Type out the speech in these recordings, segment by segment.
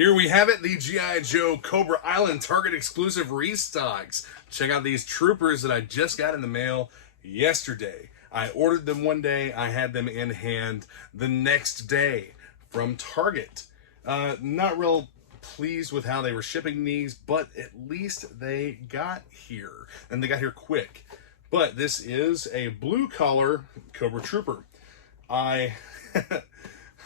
Here we have it, the G.I. Joe Cobra Island Target exclusive restocks. Check out these troopers that I just got in the mail yesterday. I ordered them one day, I had them in hand the next day from Target. Not real pleased with how they were shipping these, but at least they got here, and they got here quick. But this is a blue collar Cobra Trooper.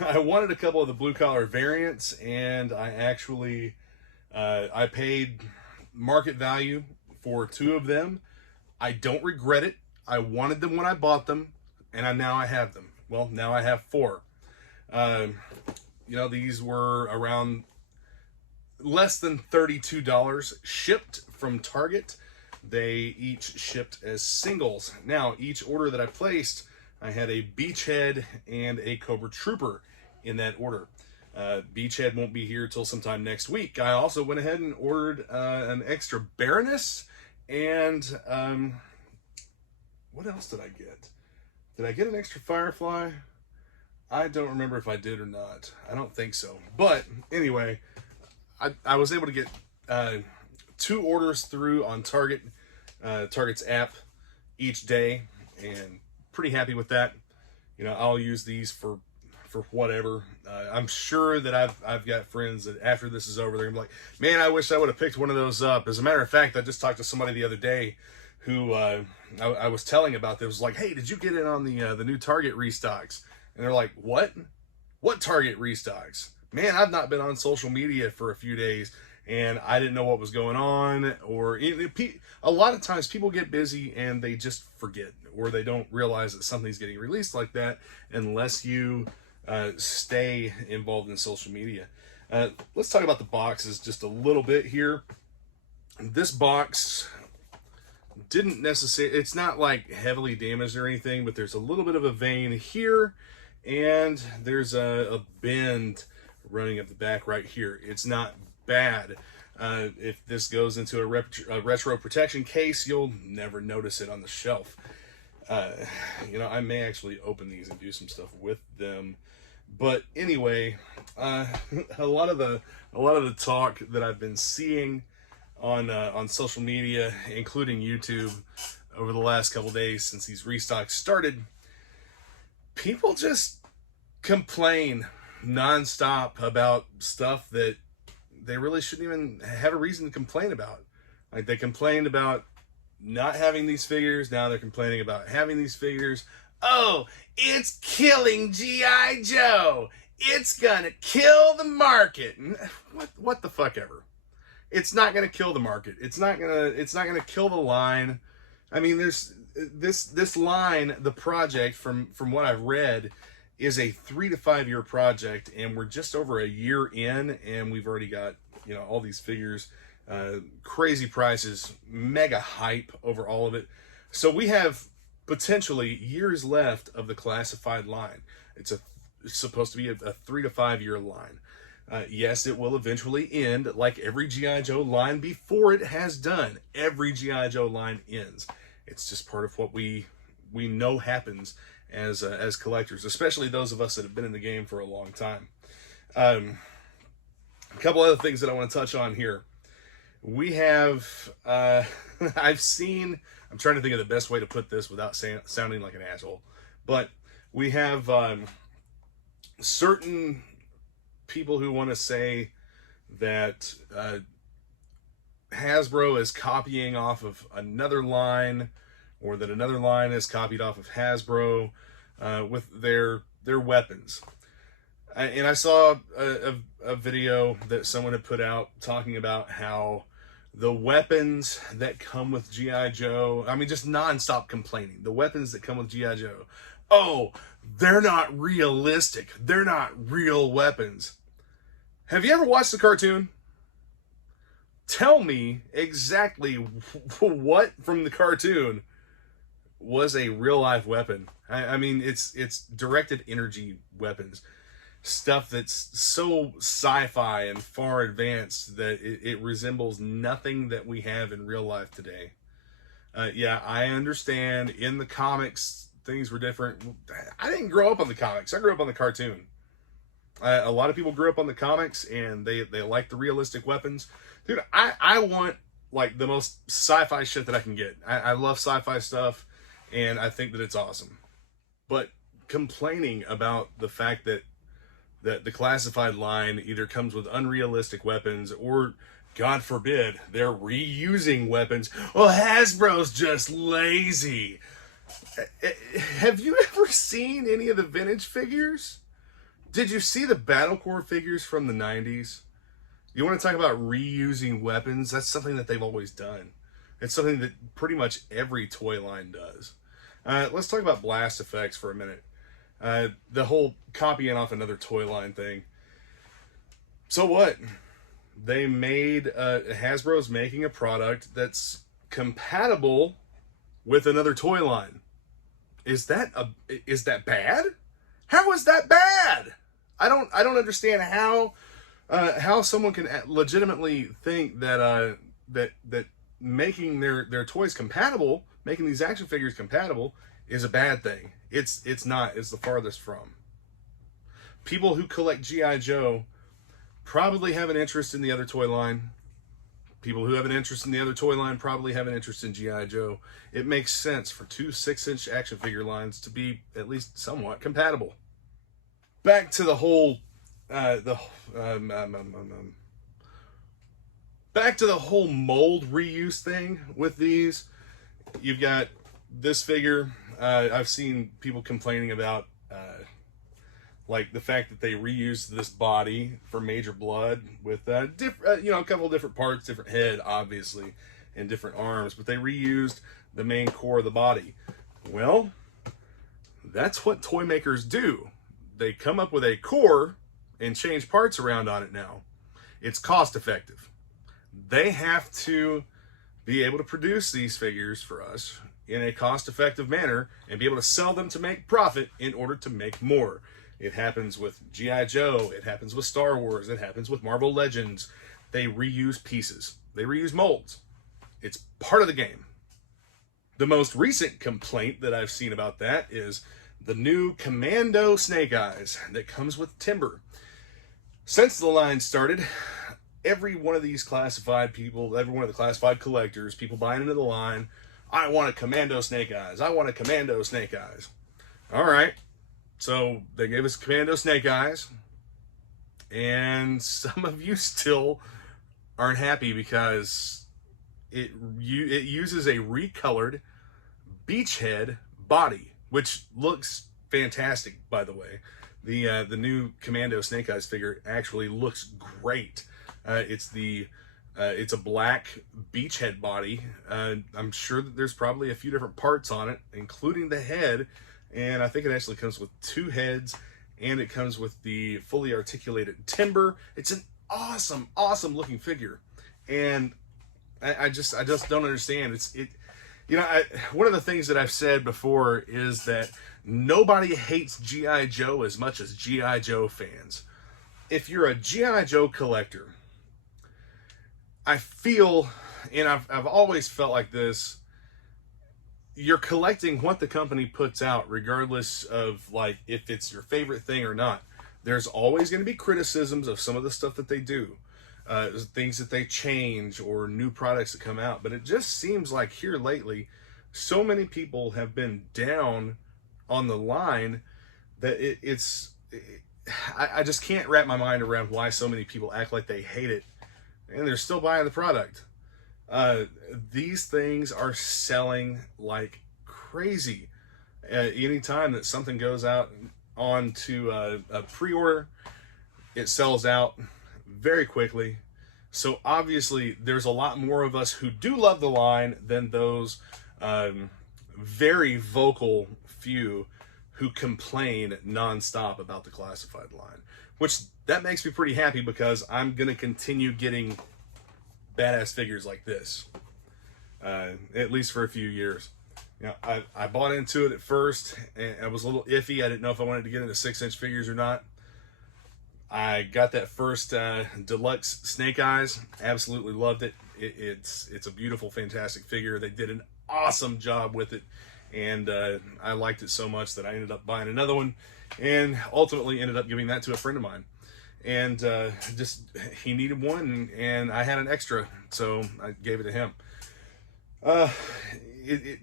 I wanted a couple of the blue collar variants, and I actually I paid market value for 2 of them. I don't regret it. I wanted them when I bought them, and now I have them. Well, now I have 4. You know, these were around less than $32 shipped from Target. They each shipped as singles. Now, each order that I placed, I had a Beachhead and a Cobra Trooper in that order. Beachhead won't be here till sometime next week. I also went ahead and ordered an extra Baroness, and what else did I get? Did I get an extra Firefly? I don't remember if I did or not. I don't think so. But anyway, I was able to get 2 orders through on Target's app each day, and pretty happy with that. You know, I'll use these for whatever. I'm sure that I've got friends that after this is over, they're gonna be like, man, I wish I would have picked one of those up. As a matter of fact, I just talked to somebody the other day who I was telling about this. Was like, hey, did you get in on the new Target restocks? And they're like, what Target restocks? Man, I've not been on social media for a few days, and I didn't know what was going on. Or a lot of times people get busy and they just forget, or they don't realize that something's getting released like that unless you stay involved in social media. Let's talk about the boxes just a little bit here. This box didn't necessarily, it's not like heavily damaged or anything, but there's a little bit of a vein here, and there's a bend running up the back right here. It's not bad. If this goes into a retro protection case, you'll never notice it on the shelf. You know, I may actually open these and do some stuff with them. But anyway, a lot of the talk that I've been seeing on social media, including YouTube, over the last couple days since these restocks started, people just complain nonstop about stuff that they really shouldn't even have a reason to complain about. Like, they complained about not having these figures, now they're complaining about having these figures. Oh, it's killing G.I. Joe. It's gonna kill the market. What the fuck ever. It's not gonna kill the market. It's not gonna kill the line. I mean, there's this line, the project, from what I've read, is a 3 to 5 year project, and we're just over a year in, and we've already got, you know, all these figures, crazy prices, mega hype over all of it. So we have potentially years left of the classified line. It's supposed to be a 3 to 5 year line. Yes, it will eventually end, like every G.I. Joe line before it has done. Every G.I. Joe line ends. It's just part of what we know happens as collectors, especially those of us that have been in the game for a long time. A couple other things that I want to touch on here. We have, I'm trying to think of the best way to put this without sounding like an asshole, but we have certain people who want to say that Hasbro is copying off of another line, or that another line is copied off of Hasbro with their weapons. And I saw a video that someone had put out talking about how the weapons that come with G.I. Joe, I mean, just nonstop complaining. The weapons that come with G.I. Joe, oh, they're not realistic. They're not real weapons. Have you ever watched the cartoon? Tell me exactly what from the cartoon was a real life weapon. I mean, it's directed energy weapons. Stuff that's so sci-fi and far advanced that it resembles nothing that we have in real life today. Yeah, I understand in the comics things were different. I didn't grow up on the comics. I grew up on the cartoon. A lot of people grew up on the comics and they like the realistic weapons. Dude, I want like the most sci-fi shit that I can get. I love sci-fi stuff and I think that it's awesome. But complaining about the fact that the classified line either comes with unrealistic weapons or, God forbid, they're reusing weapons. Well, Hasbro's just lazy. Have you ever seen any of the vintage figures? Did you see the Battlecore figures from the 90s? You want to talk about reusing weapons? That's something that they've always done. It's something that pretty much every toy line does. Let's talk about blast effects for a minute. The whole copying off another toy line thing. So what? They made, Hasbro's making a product that's compatible with another toy line. Is that bad? How is that bad? I don't understand how someone can legitimately think that that making their toys compatible, making these action figures compatible, is a bad thing. It's not. It's the farthest from. People who collect G.I. Joe probably have an interest in the other toy line. People who have an interest in the other toy line probably have an interest in G.I. Joe. It makes sense for two 6-inch action figure lines to be at least somewhat compatible. Back to the whole back to the whole mold reuse thing with these. You've got this figure. I've seen people complaining about like the fact that they reused this body for Major Blood with a couple of different parts, different head, obviously, and different arms, but they reused the main core of the body. Well, that's what toy makers do. They come up with a core and change parts around on it now. It's cost effective. They have to be able to produce these figures for us in a cost effective manner and be able to sell them to make profit in order to make more. It happens with G.I. Joe. It happens with Star Wars. It happens with Marvel Legends. They reuse pieces. They reuse molds. It's part of the game. The most recent complaint that I've seen about that is the new Commando Snake Eyes that comes with timber. Since the line started, every one of these classified people, every one of the classified collectors, people buying into the line, I want a Commando Snake Eyes. I want a Commando Snake Eyes. All right. So they gave us Commando Snake Eyes, and some of you still aren't happy because it uses a recolored beachhead body, which looks fantastic, by the way. The new Commando Snake Eyes figure actually looks great. It's a black beachhead body. I'm sure that there's probably a few different parts on it, including the head. And I think it actually comes with 2 heads, and it comes with the fully articulated timber. It's an awesome, awesome looking figure. And I just don't understand. One of the things that I've said before is that nobody hates G.I. Joe as much as G.I. Joe fans. If you're a G.I. Joe collector, I feel, and I've always felt like this, you're collecting what the company puts out, regardless of like if it's your favorite thing or not. There's always going to be criticisms of some of the stuff that they do, things that they change or new products that come out. But it just seems like here lately, so many people have been down on the line that I just can't wrap my mind around why so many people act like they hate it and they're still buying the product. These things are selling like crazy. Anytime that something goes out onto a pre-order, it sells out very quickly. So obviously there's a lot more of us who do love the line than those very vocal few who complain nonstop about the classified line, which that makes me pretty happy because I'm going to continue getting badass figures like this, at least for a few years. I bought into it at first, and I was a little iffy. I didn't know if I wanted to get into 6-inch figures or not. I got that first deluxe Snake Eyes. Absolutely loved it. It's a beautiful, fantastic figure. They did an awesome job with it, and I liked it so much that I ended up buying another one, and ultimately ended up giving that to a friend of mine. And just, he needed one, and I had an extra, so I gave it to him.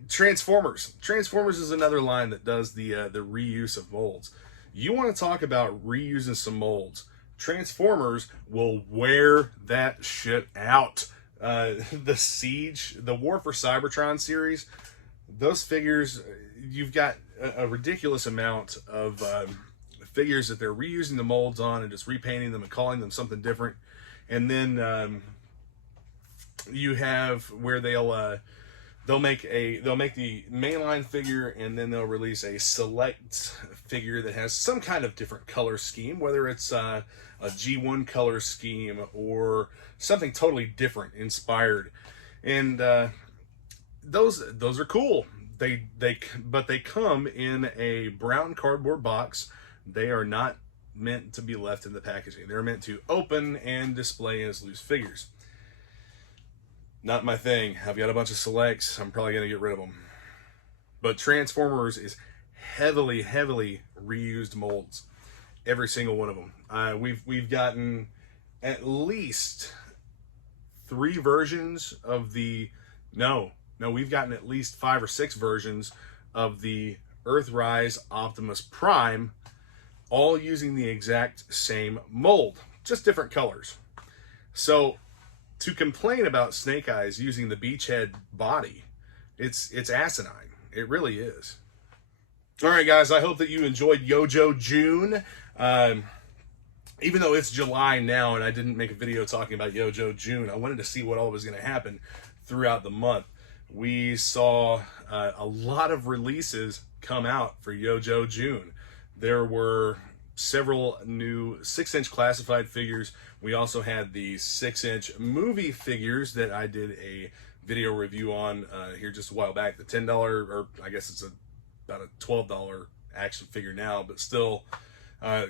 Transformers. Transformers is another line that does the reuse of molds. You want to talk about reusing some molds? Transformers will wear that shit out. The Siege, the War for Cybertron series, those figures, you've got a ridiculous amount of figures that they're reusing the molds on and just repainting them and calling them something different. And then you have where they'll make the mainline figure, and then they'll release a select figure that has some kind of different color scheme, whether it's a G1 color scheme or something totally different, inspired. And those are cool. But they come in a brown cardboard box. They are not meant to be left in the packaging. They're meant to open and display as loose figures. Not my thing. I've got a bunch of selects. I'm probably going to get rid of them. But Transformers is heavily reused molds. Every single one of them. We've gotten at least 3 versions of the... No, we've gotten at least 5 or 6 versions of the Earthrise Optimus Prime, all using the exact same mold, just different colors. So to complain about Snake Eyes using the beachhead body, it's asinine. It really is. All right, guys, I hope that you enjoyed YoJoe June. Even though it's July now and I didn't make a video talking about YoJoe June, I wanted to see what all was going to happen throughout the month. We saw a lot of releases come out for YoJoe June. There were several new 6-inch classified figures. We also had the 6-inch movie figures that I did a video review on here just a while back. The $10, or I guess it's about a $12 action figure now, but still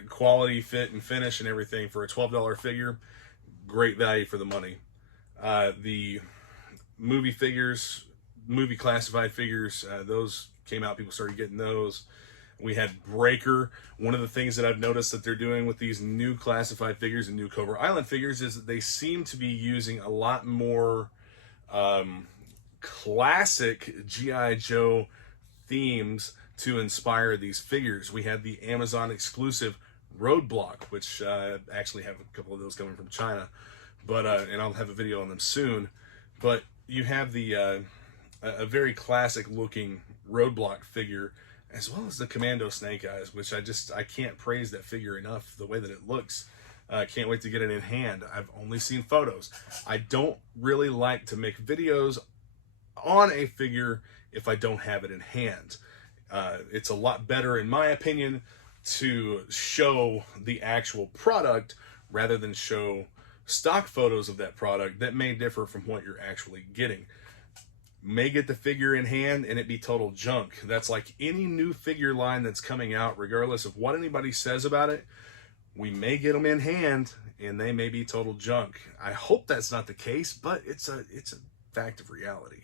quality, fit, and finish and everything for a $12 figure. Great value for the money. The movie figures, movie classified figures, those came out. People started getting those. We had Breaker. One of the things that I've noticed that they're doing with these new classified figures and new Cobra Island figures is that they seem to be using a lot more classic G.I. Joe themes to inspire these figures. We had the Amazon exclusive Roadblock, which actually have a couple of those coming from China, but and I'll have a video on them soon. But you have the a very classic looking Roadblock figure, as well as the Commando Snake Eyes, which I can't praise that figure enough, the way that it looks. Can't wait to get it in hand. I've only seen photos. I don't really like to make videos on a figure if I don't have it in hand. It's a lot better, in my opinion, to show the actual product rather than show stock photos of that product that may differ from what you're actually getting. May get the figure in hand and it be total junk. That's like any new figure line that's coming out, regardless of what anybody says about it. We may get them in hand and they may be total junk. I hope that's not the case, but it's a fact of reality.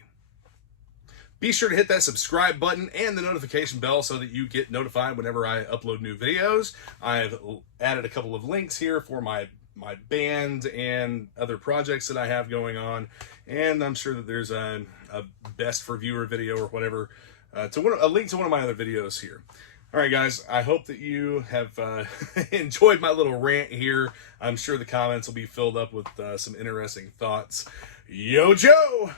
Be sure to hit that subscribe button and the notification bell so that you get notified whenever I upload new videos. I've added a couple of links here for my band and other projects that I have going on, and I'm sure that there's a best for viewer video or whatever, a link to one of my other videos here. All right, guys, I hope that you have enjoyed my little rant here. I'm sure the comments will be filled up with some interesting thoughts. YoJoe!